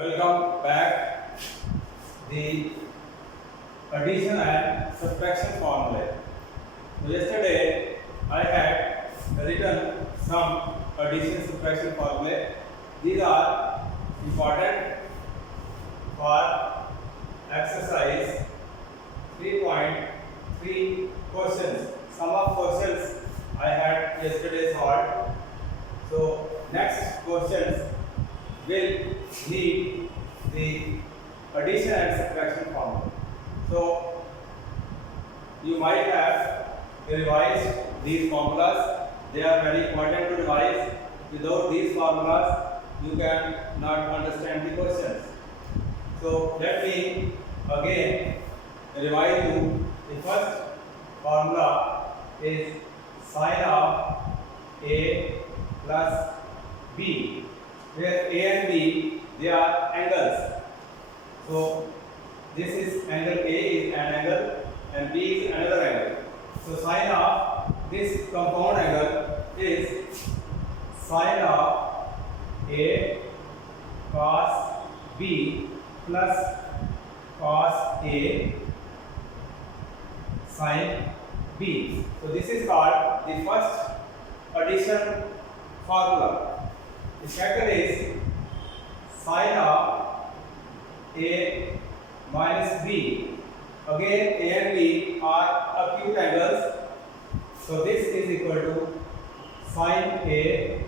Welcome back. The addition and subtraction formula. So yesterday I had written some addition subtraction formula. These are important for exercise 3.3 questions. Some of questions I had yesterday solved. So next questions will need the addition and subtraction formula. So you might have revised these formulas. They are very important to revise. Without these formulas, you can not understand the questions. So let me again revise you. The first formula is sine of A plus B, where A and B, they are angles. So this is angle A is an angle and B is another angle. So sine of this compound angle is sine of A cos B plus cos A sine B. So this is called the first addition formula. The second is sine of A minus B. Again, A and B are acute angles. So this is equal to sine A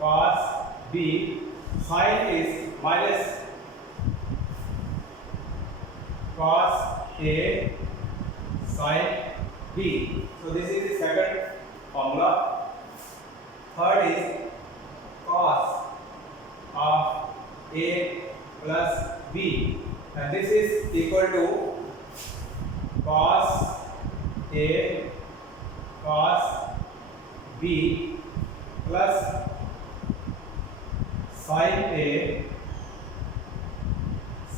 cos B. Sine is minus cos A sine B. So this is the second formula. Third is cos of A plus B, and this is equal to cos A cos B plus sin A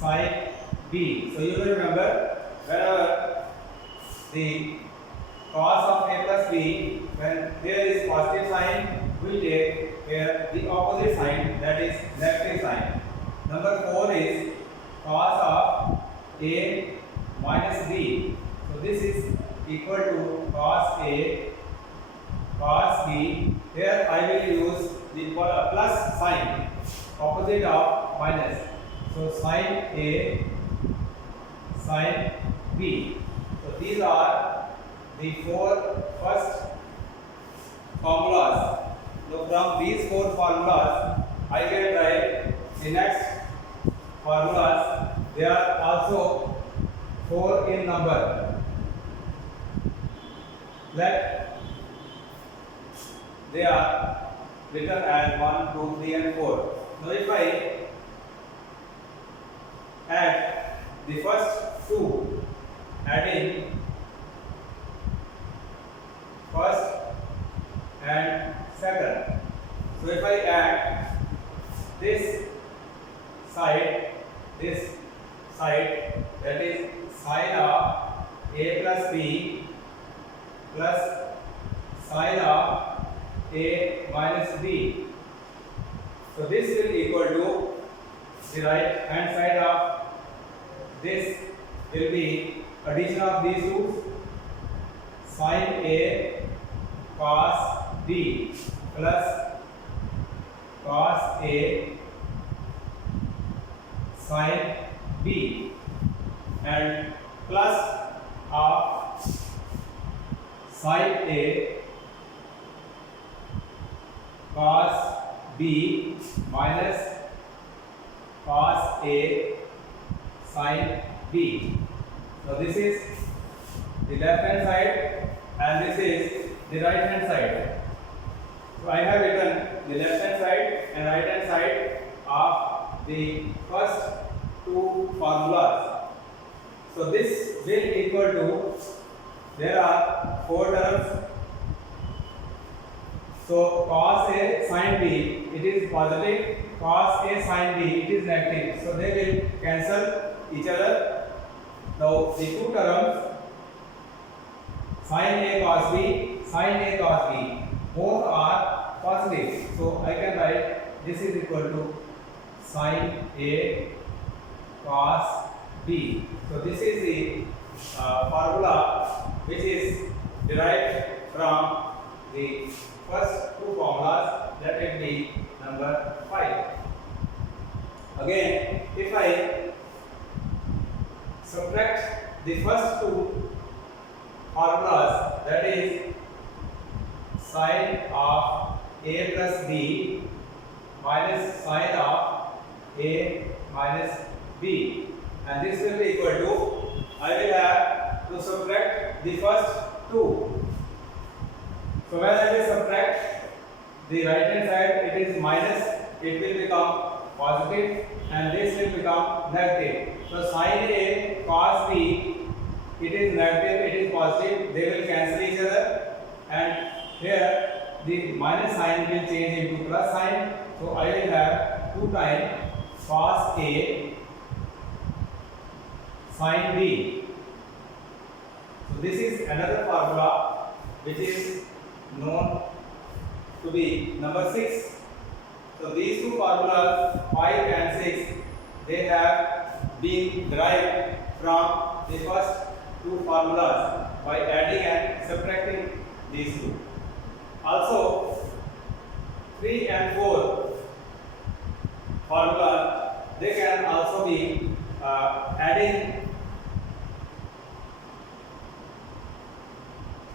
sin B. So you will remember, whenever the cos of A plus B, when there is positive sign, we take here the opposite sign, that is negative sign. Number 4 is cos of A minus B. So this is equal to cos A cos B. Here I will use the plus sign, opposite of minus. So sin A sin B. So these are the four first formulas. So from these four formulas, I can write the next formulas. They are also 4 in number. Let they are written as 1, 2, 3 and 4. Now if I add the first two, adding first and second. So if I add this side, that is sine of A plus B plus sine of A minus B. So this will equal to the right hand side of this will be addition of these two, sine A cos B plus cos A sin B, and plus of sin A cos B minus cos A sin B. So this is the left hand side and this is the right hand side. So I have written the left hand side and right hand side of the first two formulas. So this will equal to, there are 4 terms. So cos A sin B, it is positive, cos A sin B, it is negative. So they will cancel each other. Now the two terms sin A cos B, sin A cos B, both are positive. So I can write this is equal to sin A cos B. So this is the formula which is derived from the first two formulas, that will be number 5. Again, if I subtract the first two formulas, that is sin of A plus B minus sin of A minus B, and this will be equal to, I will have to subtract the first two. So when I will subtract the right hand side, it is minus, it will become positive, and this will become negative. So sin A cos B, it is negative, it is positive, they will cancel each other, and here the minus sign will change into plus sign. So I will have 2 times cos A sin B. So this is another formula which is known to be number 6. So these two formulas 5 and 6, they have been derived from the first two formulas by adding and subtracting these two. Also 3 and 4 formula, they can also be adding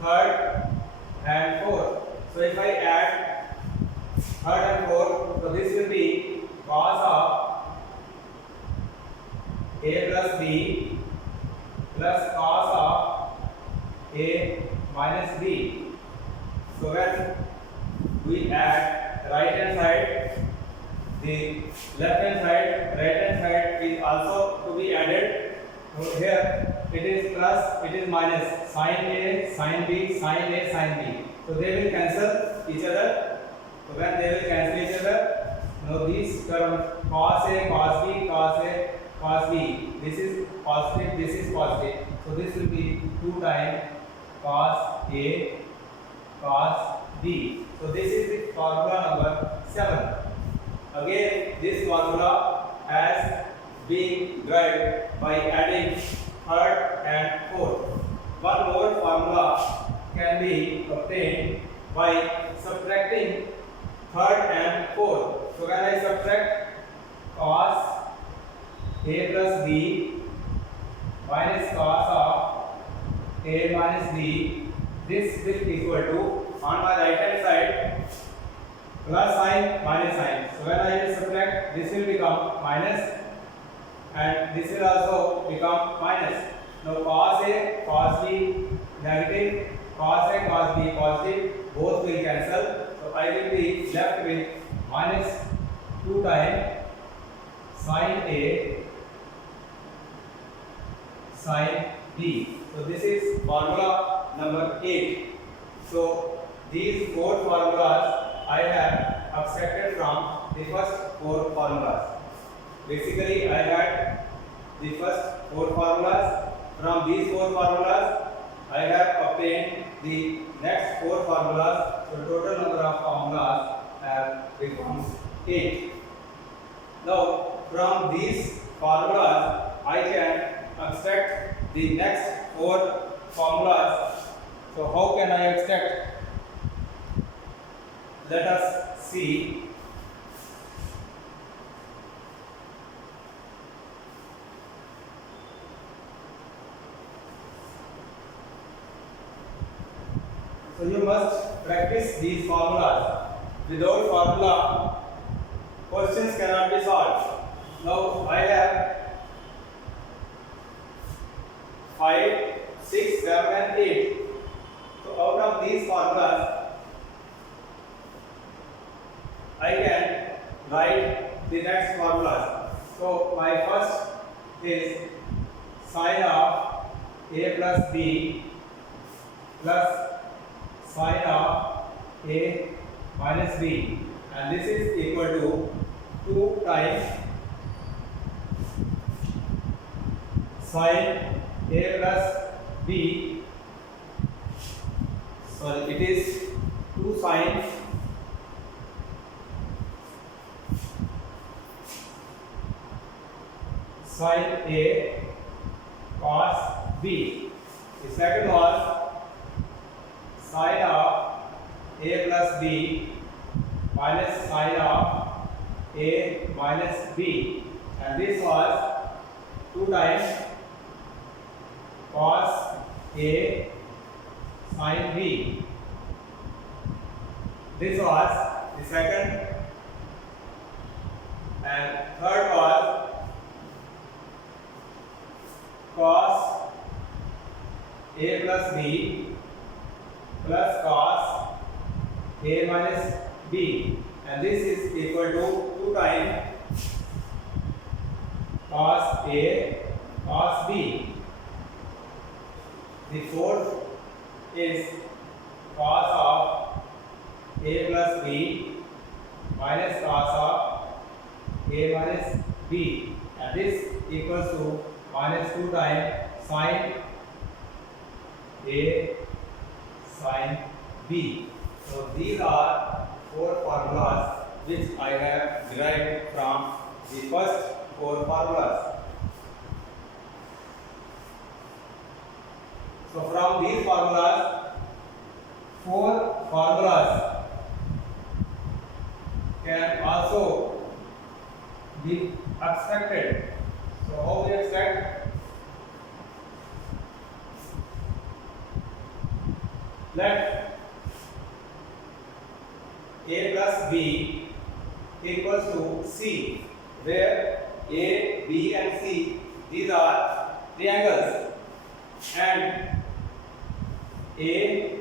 third and fourth. So if I add third and fourth, so this will be cos of A plus B plus cos of A minus B. So when we add right hand side, the left hand side, right hand side is also to be added. So here it is plus, it is minus, sin A, sin B, sin A, sin B. So they will cancel each other. So when they will cancel each other, now these terms cos A, cos B, cos A, cos B, this is positive, this is positive. So this will be 2 times cos A, cos B. So this is the formula number 7. Again, this formula has been derived by adding third and fourth. One more formula can be obtained by subtracting third and fourth. So when I subtract cos A plus B minus cos of A minus B, this will equal to, on my right hand side, plus sign, minus sign. So when I will subtract, this will become minus, and this will also become minus. Now cos A, cos B, negative, cos A, cos B, positive, both will cancel. So I will be left with minus 2 times sin A, sin B. So this is formula number 8. So these 4 formulas I have abstracted from the first 4 formulas. Basically, I had the first 4 formulas. From these 4 formulas, I have obtained the next 4 formulas. So total number of formulas have become 8. Now, from these formulas, I can abstract the next 4 formulas. So how can I extract? Let us see. So you must practice these formulas. Without formula, questions cannot be solved. Now I have 5, 6, 7 and 8. So out of these formulas, I can write the next formulas. So my first is sin of A plus B plus sin of A minus B, and this is equal to 2 times sin A plus B, sorry, it is 2 sines sin A cos B. The second was sin of A plus B minus sin of A minus B, and this was 2 times cos A sin B. This was the second, and third was cos A plus B plus cos A minus B, and this is equal to 2 times cos A cos B. The fourth is cos of A plus B minus cos of A minus B, and this equals to minus 2 times sin A sin B. So these are 4 formulas which I have derived from the first 4 formulas. So from these formulas, 4 formulas can also be abstracted. So how we abstract? Let A plus B equals to C, where A, B and C, these are triangles, and A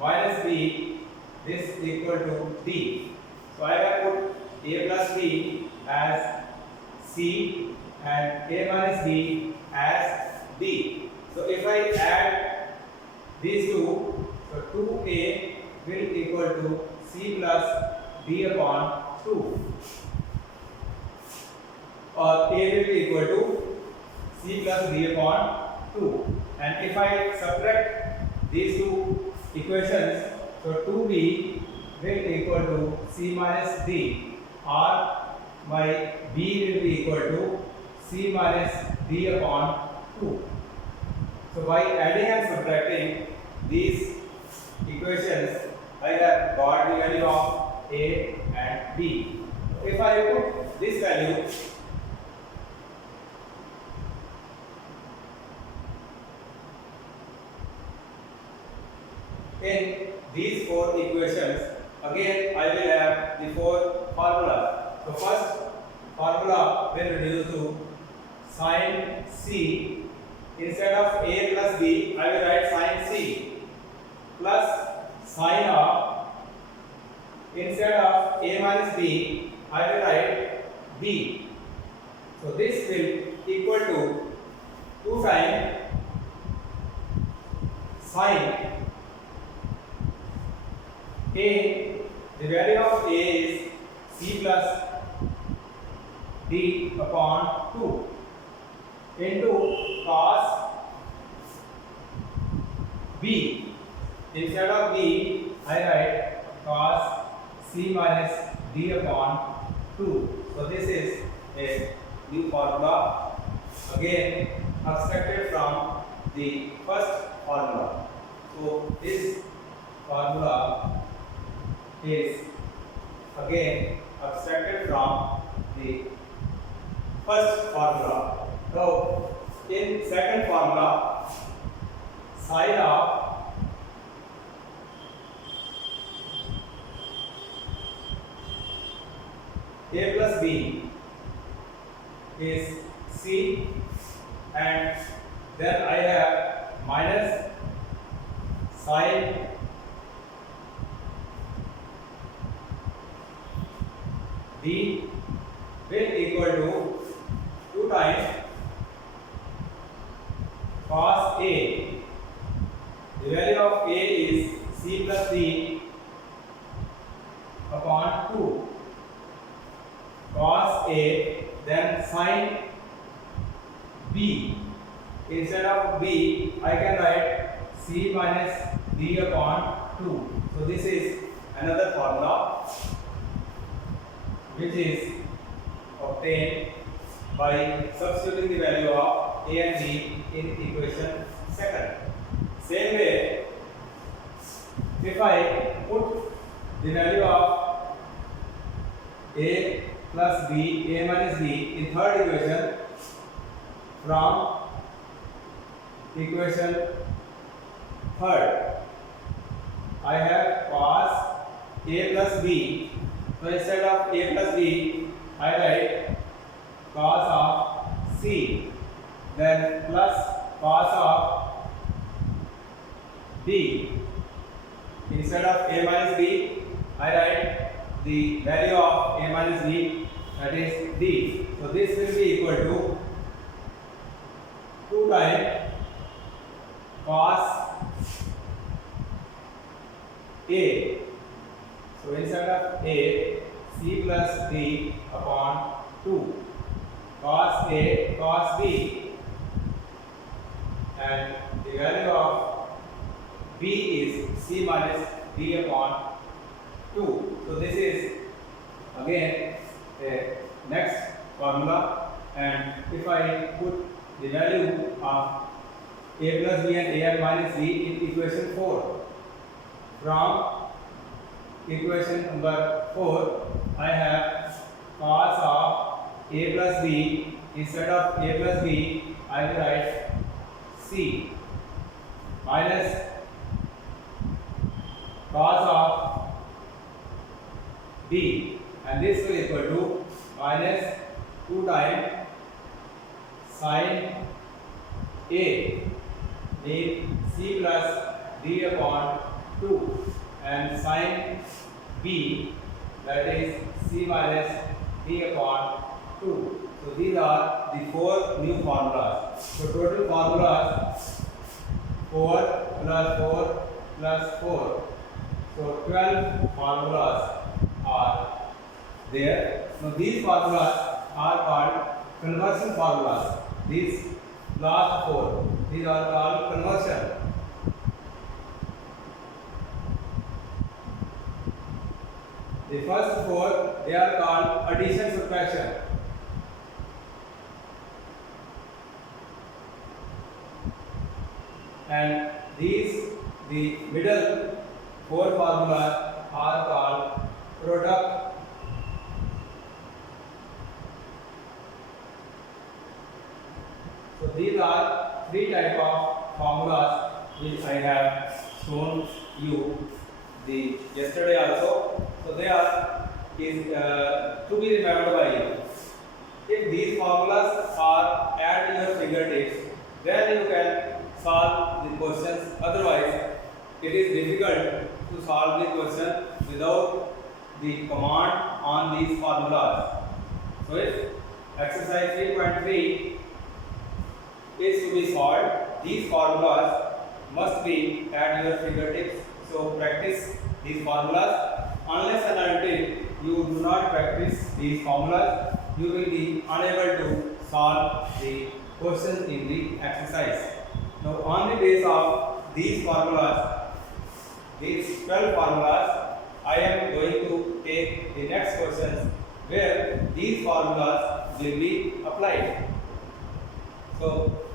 minus B, this is equal to D. So I have put A plus B as C and A minus B as D. So if I add these two, so 2A will equal to C plus D upon 2, or A will be equal to C plus D upon 2. And if I subtract these two equations, so 2B will equal to C minus D, or my B will be equal to C minus D upon 2. So by adding and subtracting these equations, I have got the value of A and B. If I put this value in these 4 equations, again I will have the 4 formulas. So first formula will reduce to sin C. Instead of A plus B, I will write sin C plus sin of, instead of A minus B, I will write B. So this will equal to 2 times sin A, the value of A is C plus D upon 2, into cos B. Instead of B, I write cos C minus D upon 2. So this is a new formula, again abstracted from the first formula. So this formula is again abstracted from the first formula. So in second formula, sin of A plus B is C, and then I have minus sin D will equal to 2 times cos A. The value of A is C plus D upon 2. Cos A, then sin B. Instead of B, I can write C minus D upon 2. So this is another formula which is obtained by substituting the value of a and b in equation second. Same way, if I put the value of a plus b, a minus b in third equation from equation third, I have cos a plus b. So instead of a plus b, I write cos of c, then plus cos of b. Instead of a minus b, I write the value of a minus b, that is d. So this will be equal to 2 times cos a. So instead of a, c plus d upon 2 cos a cos b, and the value of b is c minus d upon 2. So this is again a next formula, and if I put the value of a plus b and a minus b in equation 4, from equation number 4, I have cos of a plus b. Instead of a plus b, I will write c minus cos of b, and this will equal to minus 2 times sin a, mean c plus d upon 2, and sin b, that is c minus d upon 2. So these are the 4 new formulas. So total formulas 4 plus 4 plus 4. So 12 formulas are there. Now these formulas are called conversion formulas. These last 4, these are called conversion. The first 4, they are called addition subtraction. And these, the middle 4 formulas are called product. So these are 3 type of formulas which I have shown you yesterday also. So they are to be remembered by you. If these formulas are at your fingertips, then you can solve the questions. Otherwise, it is difficult to solve the question without the command on these formulas. So if exercise 3.3 is to be solved, these formulas must be at your fingertips. So practice these formulas. Unless and until you do not practice these formulas, you will be unable to solve the questions in the exercise. Now on the basis of these formulas, these 12 formulas, I am going to take the next questions where these formulas will be applied. So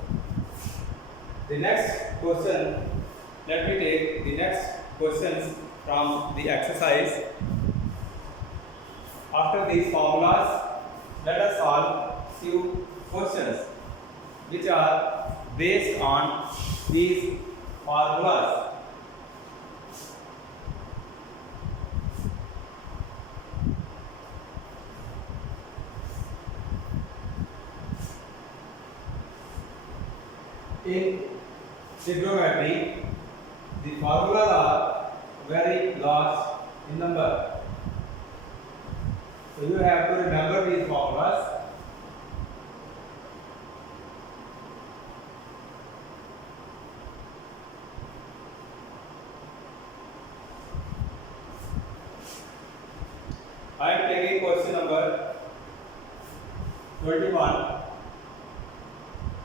the next question, let me take the next questions from the exercise. After these formulas, let us solve few questions which are based on these formulas. In trigonometry, the formulas are very large in number. So you have to remember these formulas. I am taking question number 21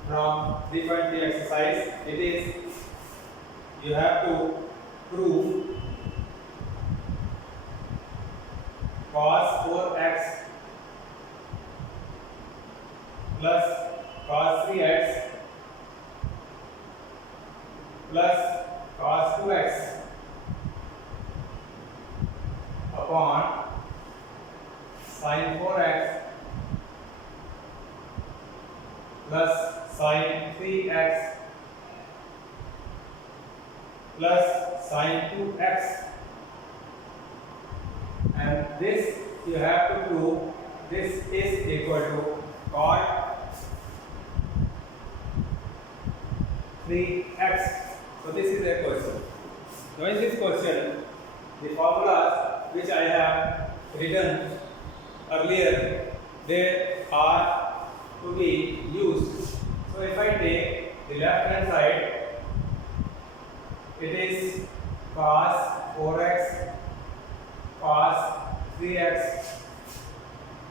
from 3.3 exercise. It is, you have to prove cos 4x plus cos 3x plus cos 2x upon sin 4x plus sin 3x plus sin 2x, and this you have to prove this is equal to cot 3x. So this is a question. Now in this question, the formulas which I have written earlier, they are to be used. So if I take the left hand side, it is cos 4x cos 3x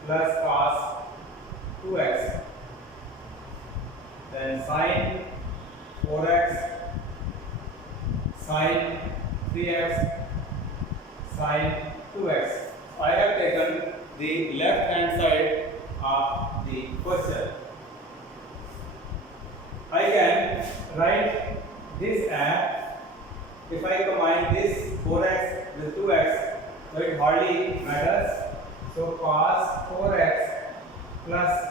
plus cos 2x, then sin 4x sin 3x sin 2x. I have taken the left hand side of the question. I can write this as, if I combine this 4x with 2x, so it hardly matters. So cos 4x plus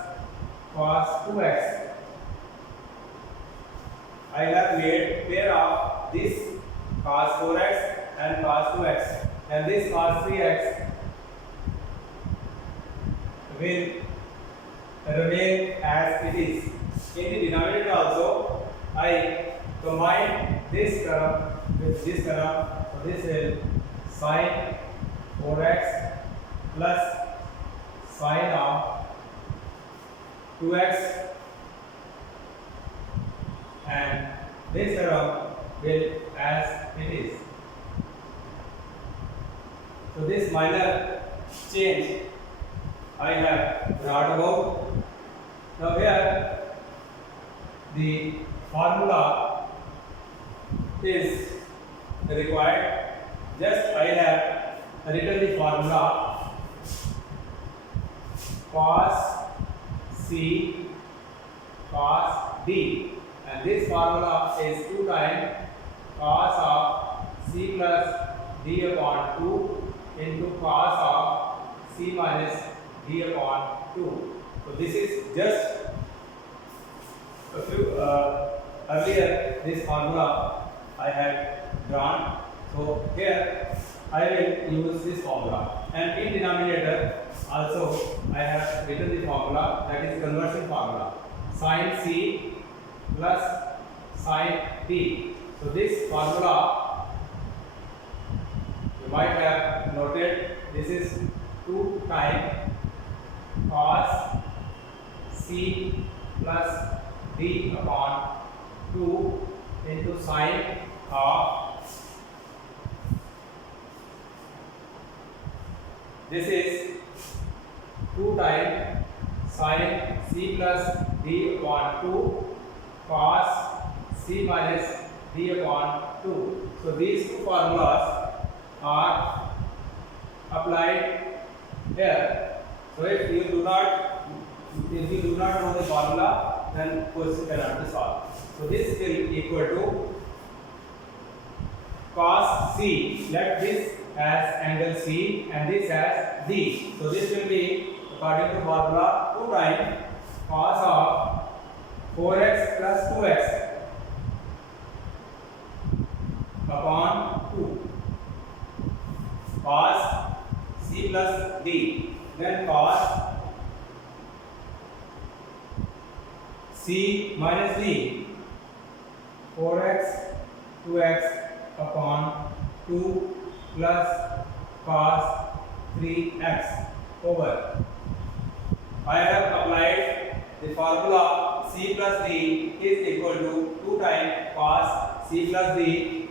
cos 2x. I have made pair of this cos 4x and cos 2x, and this cos 3x will remain as it is. In the denominator also, I combine this term with this term, so this will sin 4x plus sin of 2x, and this term will as it is. So this minor change I have brought about. Now here the formula is required. Just I have written the formula cos C cos D, and this formula is 2 times cos of C plus D upon 2 into cos of C minus D upon 2. So this is just a few earlier this formula I had drawn. So here I will use this formula, and in denominator also I have written the formula, that is conversion formula, sin C plus sin D. So this formula you might have noted, this is 2 times cos C plus D upon 2 into sin of, this is 2 times sin C plus D upon 2 cos C minus D upon 2. So these two formulas are applied here. So if you do not know the formula, then question cannot be solved. So this will equal to cos C. Let this as angle C and this as D. So this will be, according to formula, 2 times cos of 4x plus 2x upon 2 cos C plus D, then cos C minus D 4x 2x upon 2 plus cos 3x over. I have applied the formula C plus D is equal to 2 times cos C plus D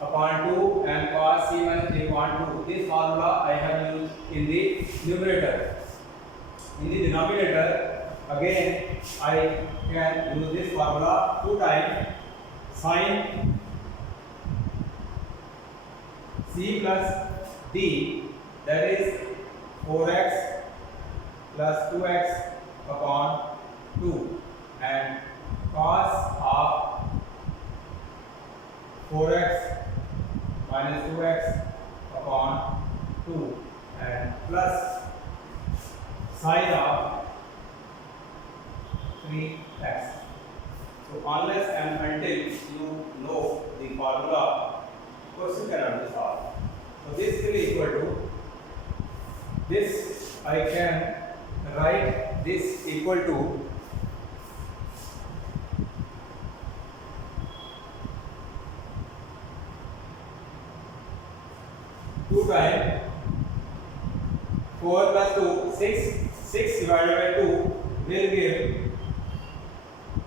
upon 2 and cos C minus D upon 2. This formula I have used in the numerator. In the denominator, again I can use this formula, 2 times sin C plus D, that is 4x plus 2x upon 2 and cos of 4x minus 2x upon 2 and plus sine of 3x. So unless and until you know the formula, question cannot be solved. So this will equal to this. I can write this equal to 2 times 4 plus 2, 6. 6 divided by 2 will give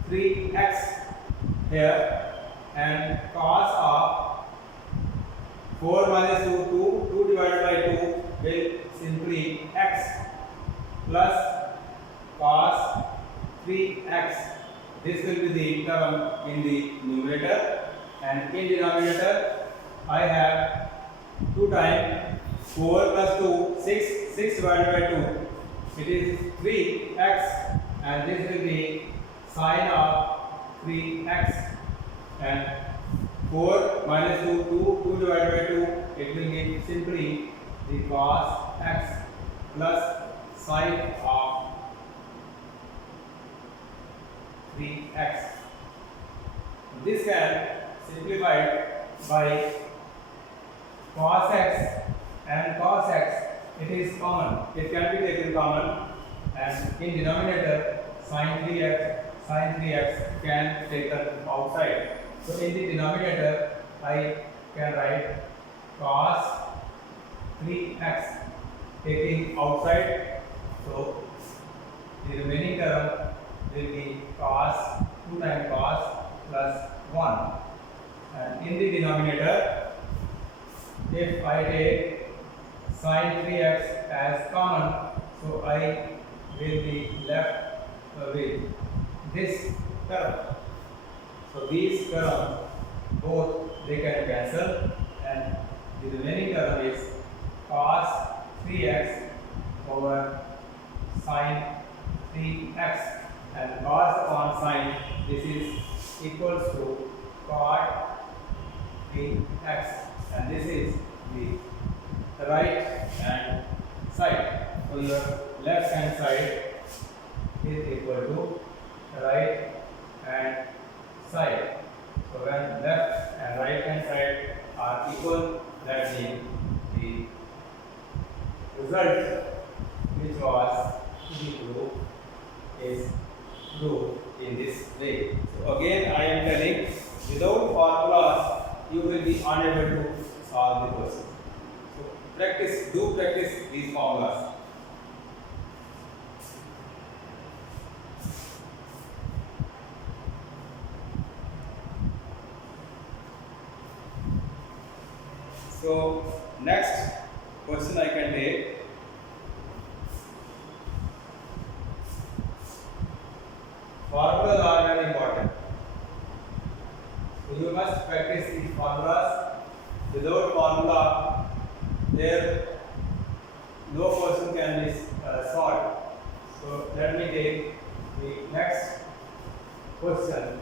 3x here, and cos of 4 minus 2, 2 divided by 2 will simply x plus cos 3x. This will be the term in the numerator, and in denominator I have 2 times 4 plus 2, 6. 6 divided by 2, it is 3x, and this will be sine of 3x, and 4 minus 2, 2 divided by 2, it will give simply the cos x plus sine of 3x. This can simplified by cos x and cos x. It is common. It can be taken common, and in denominator sin 3x can taken outside. So in the denominator I can write cos 3x taking outside. So the remaining term will be cos 2 times cos plus 1, and in the denominator if I take sin 3x as common, so I will be left with this term. So these terms both they can cancel, and the remaining term is cos 3x over sin 3x, and cos upon sin, this is equals to cot 3x, and this is the right hand side. So your left hand side is equal to right hand side. So when left and right hand side are equal, that means the result which was to be proved is proved in this way. So again I am telling, without formulas you will be unable to solve the question. Do practice these formulas. So next question I can take. Formulas are very important. So you must practice these formulas. Without formula, there no question can be solved. So let me take the next question.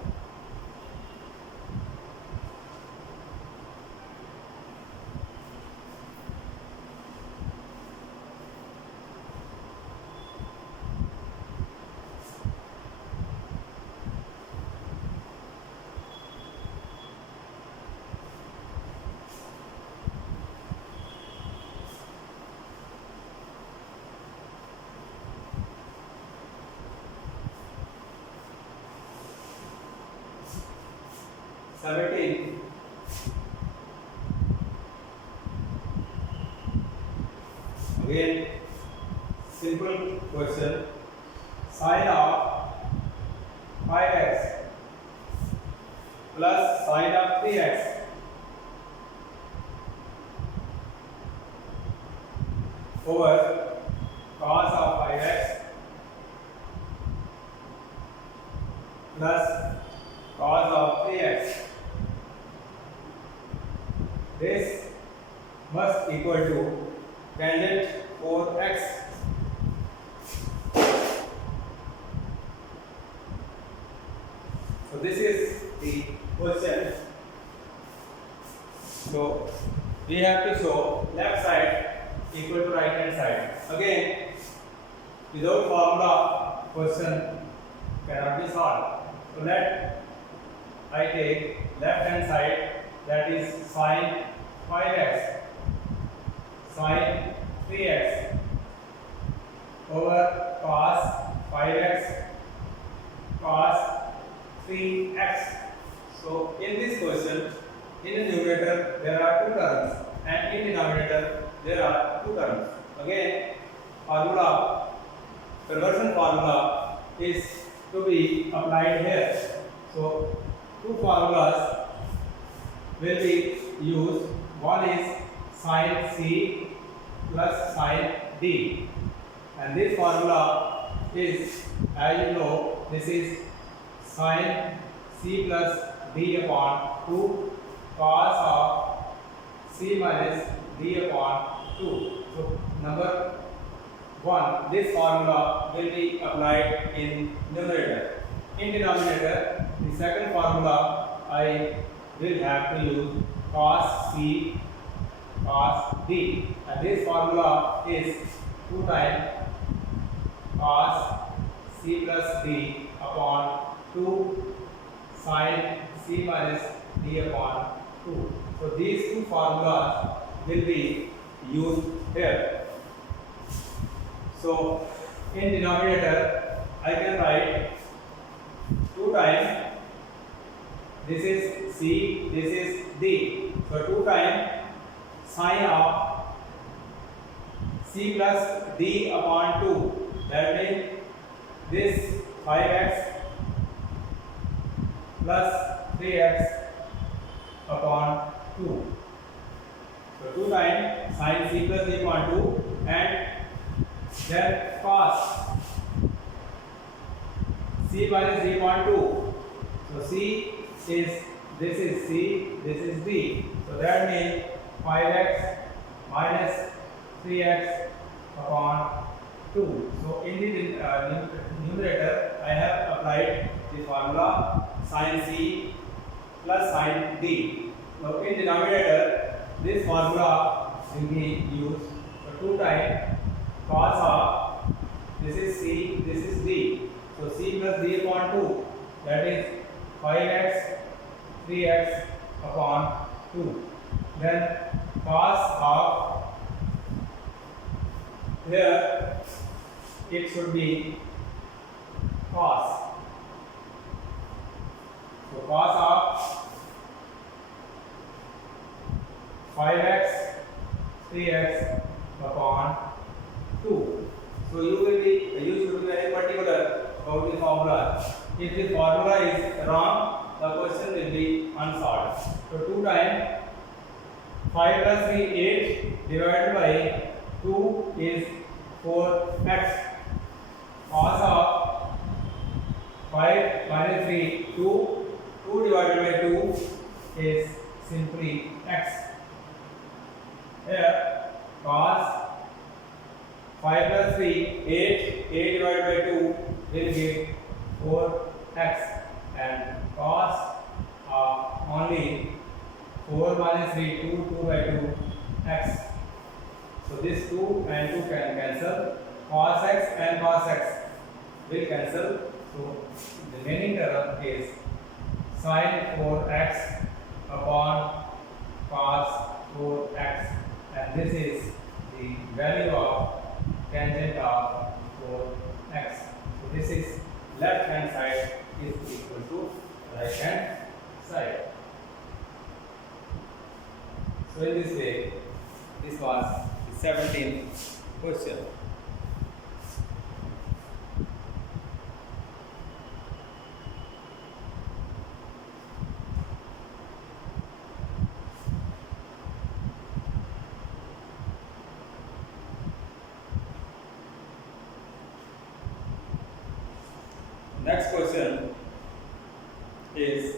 Again, simple question. Sine of 5x plus sine of 3x over cos of 5x plus cos of 3x. This must equal to tangent 4x. this is the question. So we have to show left side equal to right hand side. Again, without formula, question cannot be solved. So let I take left hand side, that is sine 5x, sine 3x over cos 5x, cos 3x. So in this question, in the numerator there are two terms and in denominator there are two terms. Again, formula, conversion formula is to be applied here. So two formulas will be used. One is sin C plus sin D, and this formula is, as you know, this is sin C plus D upon 2 cos of C minus D upon 2. So number 1, this formula will be applied in numerator. In denominator, the second formula I will have to use cos C cos D, and this formula is 2 times cos C plus D upon 2 sin C minus D upon 2. So these two formulas will be used here. So in denominator I can write 2 times, this is C, this is D. So 2 times sine of C plus D upon 2. That means this 5x plus 3x upon 2. So 2 times sine C plus D upon 2, and then cos C minus D upon 2. So C is, this is C, this is D. So that means 5x minus 3x upon 2. So in the numerator I have applied the formula sin C plus sin D. So in denominator this formula will be used. So 2 times cos of, this is C, this is D. So C plus D upon 2, that is 5x 3x upon 2. Then cos of, here it should be cos. So cos of 5x 3x upon 2. So you should be very particular about the formula. If the formula is wrong, the question will be unsolved. So 2 times 5 plus 3 8 divided by 2 is 4x. Cos of 5 minus 3 2. 2 divided by 2 is simply x. Here cos 5 plus 3 8. 8 divided by 2 will give 4x, and cos of only 4 minus 3 2, 2 by 2 x. So this 2 and 2 can cancel. Cos x and cos x will cancel. So the remaining term is sin 4x upon cos 4x, and this is the value of tangent of 4x. So this is left hand side is equal to right hand side. So in this way, this was the 17th question. Next question is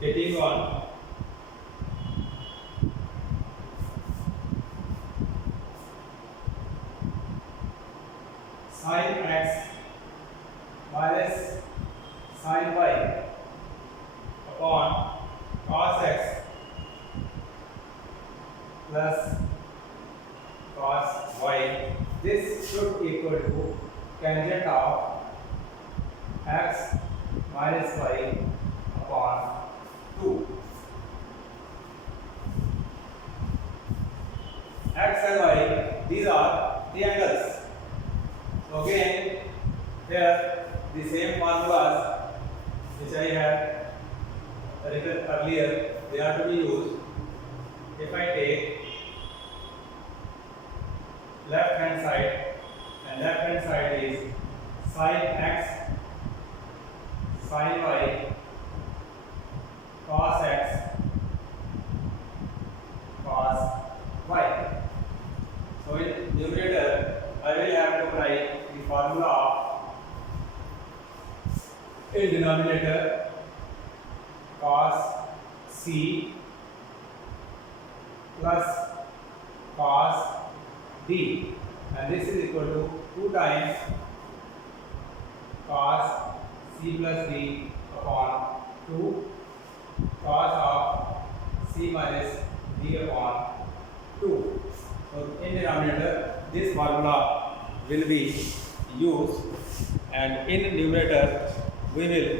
getting on sin x minus sin y upon cos x plus cos y. This should equal to tangent of x minus y upon 2. X and y, these are the angles. So again, here the same formulas which I have written earlier, they are to be used. If I take left hand side, and left hand side is sin x, sin y, cos x, cos y. So in numerator, I will have to write the formula of, in denominator, cos c plus cos d, and this is equal to 2 times cos c plus d upon 2 cos of c minus d upon 2. So in denominator, this formula will be used, and in numerator we will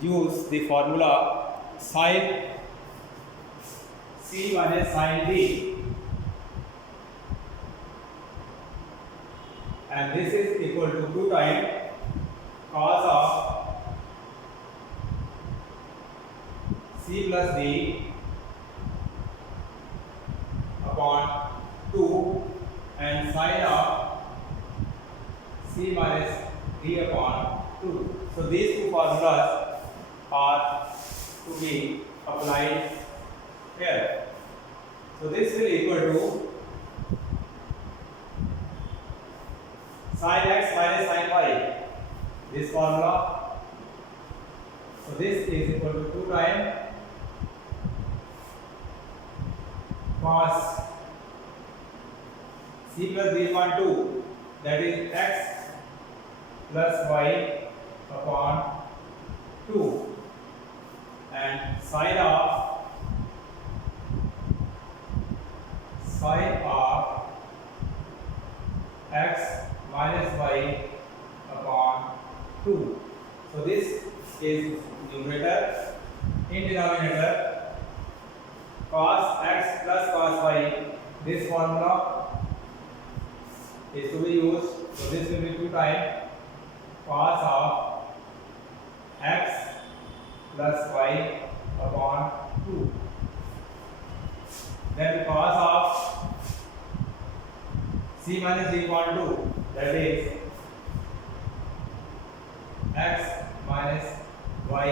use the formula sin c minus sin d, and this is equal to 2 times cos of c plus d upon 2 and sin of c minus d upon 2. So these two formulas are to be applied here. So this will equal to sin x minus sin y, this formula. So this is equal to 2 times cos c plus d upon 2, that is x plus y upon 2, and sin of x minus y upon 2. So this is numerator. In denominator, cos x plus cos y, this formula is to be used. So this will be 2 times cos of x plus y upon 2. Then cos of c minus d upon 2, that is x minus y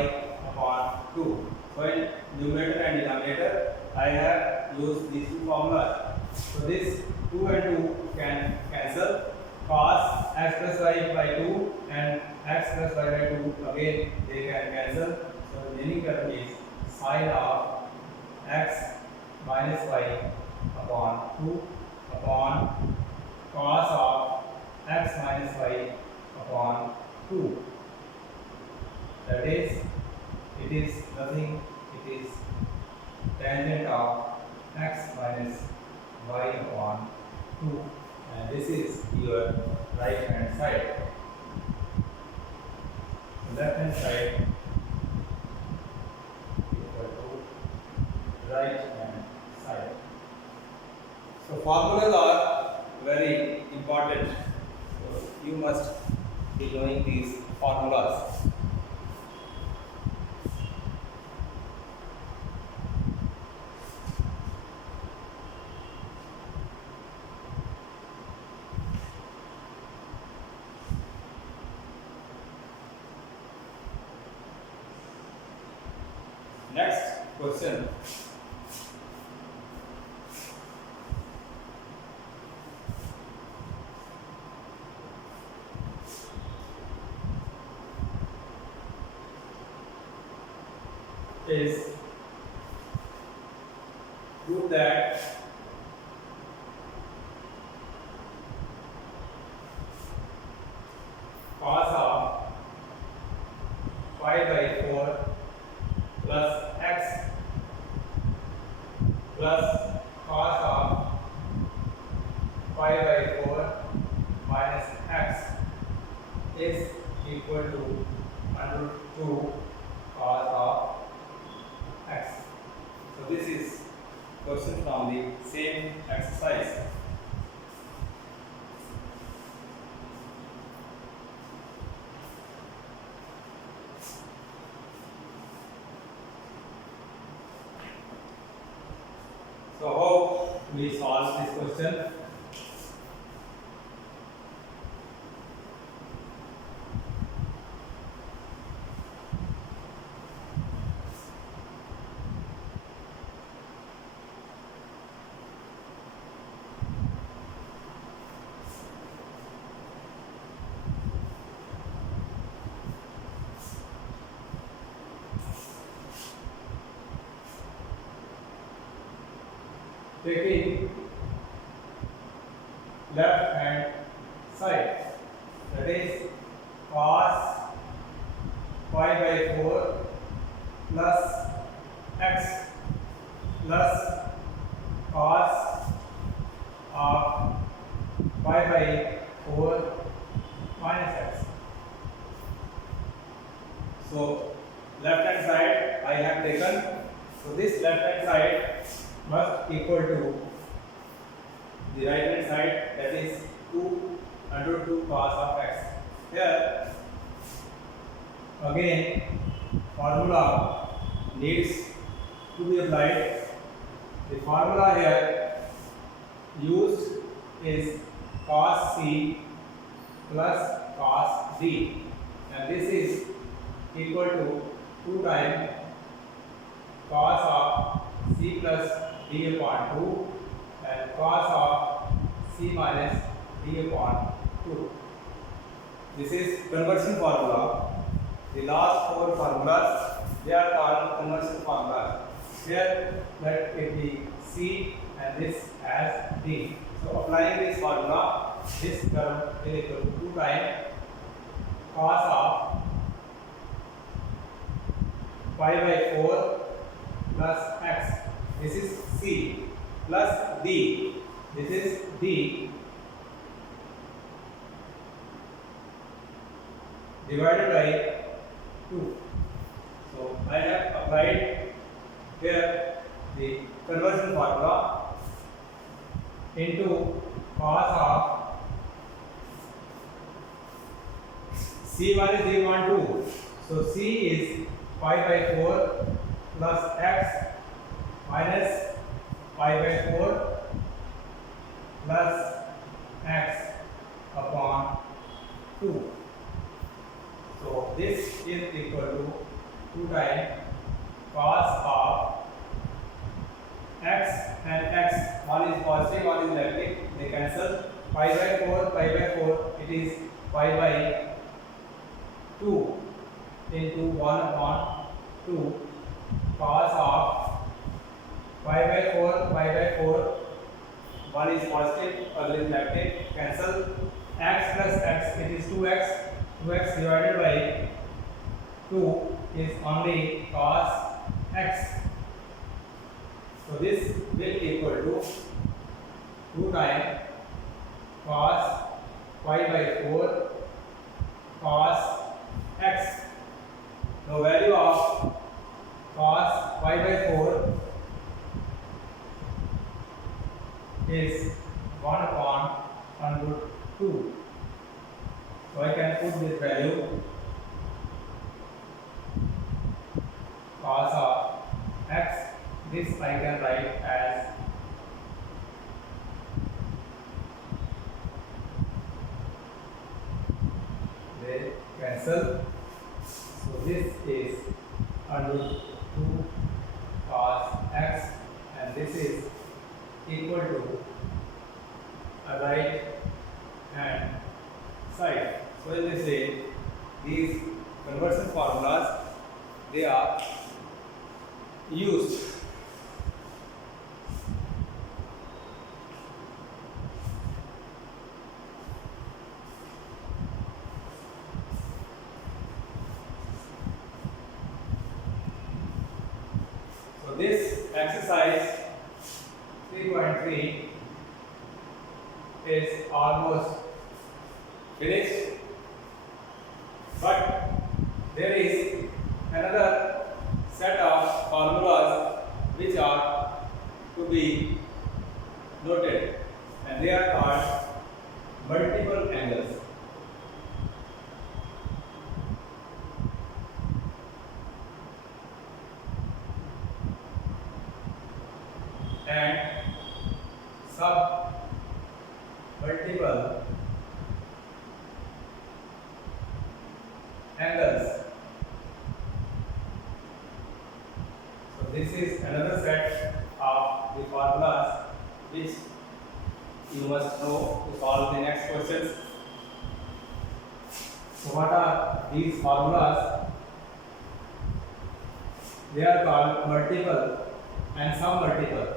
upon 2. So in numerator and denominator, I have used these two formulas. So this 2 and 2 can cancel. Cos x plus y by 2 and x plus y by 2, again they can cancel. So the remaining term is sin of x minus y upon 2 upon cos of x minus y upon 2. That is, it is nothing, it is tangent of x minus y upon 2, and this is your right hand side. Left hand side equal to right hand side. So formulas are very important. So you must be knowing these formulas. Next question. is prove that cos of pi by 4 plus x plus cos of pi by 4 minus x is equal to under root 2 cos of x. So this is question from the same exercise. So how we solve this question? Taking left hand side, that is cos pi by 4 plus x plus cos of pi by 4 minus x. So left hand side I have taken. So this left hand side must equal to the right hand side, that is 2 under 2 cos of x. Here again formula needs to be applied. The formula here used is cos c plus cos d, and this is equal to 2 times cos of c plus d upon 2 and cos of c minus d upon 2. This is conversion formula. The last 4 formulas, they are called conversion formulas. Here let it be c and this as d. So applying this formula, this term is equal to 2 times cos of pi by 4 plus x. This is c plus d. This is d divided by 2. So I have applied here the conversion formula into cos of c minus d upon 2. So c is pi by 4 plus x minus pi by 4 plus x upon 2. So this is equal to 2 times cos of x and x. One is positive, one is negative. They cancel. Pi by 4, it is pi by 2 into 1 upon 2 cos of pi by 4, one is positive, other is negative, cancel. X plus x, it is 2x divided by 2 is only cos x. So this will equal to 2 times cos pi by 4 cos x. The value of cos pi by 4 is 1 upon under 2. So I can put this value cos of x. This I can write as they cancel. So this is under 2 cos x, and this is equal to a right hand side. So in this way, these conversion formulas, they are used. So this exercise 3.3 is almost finished, but there is another set of formulas which are to be noted, and they are called multiple angles. And sub multiple angles. So this is another set of the formulas which you must know to solve the next questions. So what are these formulas? They are called multiple and sum multiple.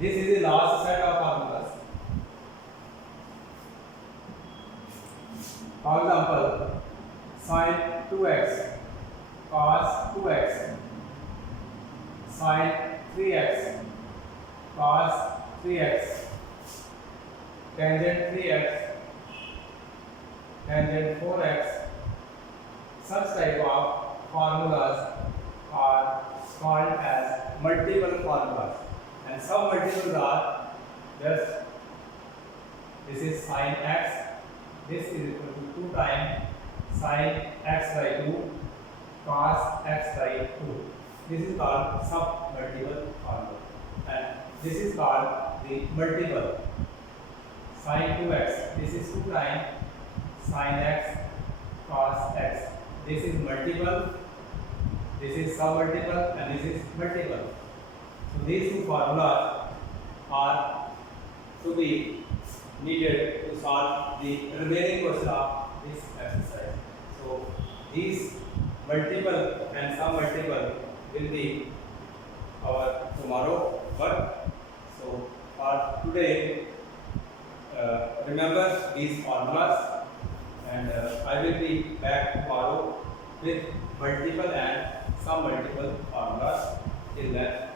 This is the last set of formulas. For example, sin 2x, cos 2x, sin 3x, cos 3x, tangent 3x, tangent 4x. Such type of formulas are called as multiple formulas, and some multiples are just this is sin x, this is equal to 2 times sin x by 2 cos x by 2. This is called sub multiple formula, and this is called the multiple. Sin 2x, this is 2 times sin x cos x. This is multiple, this is sub multiple, and this is multiple. So these two formulas are to be needed to solve the remaining question of this exercise. So these multiple and sum multiple will be our tomorrow work. So for today, remember these formulas, and I will be back tomorrow with multiple and sum multiple formulas. Till then,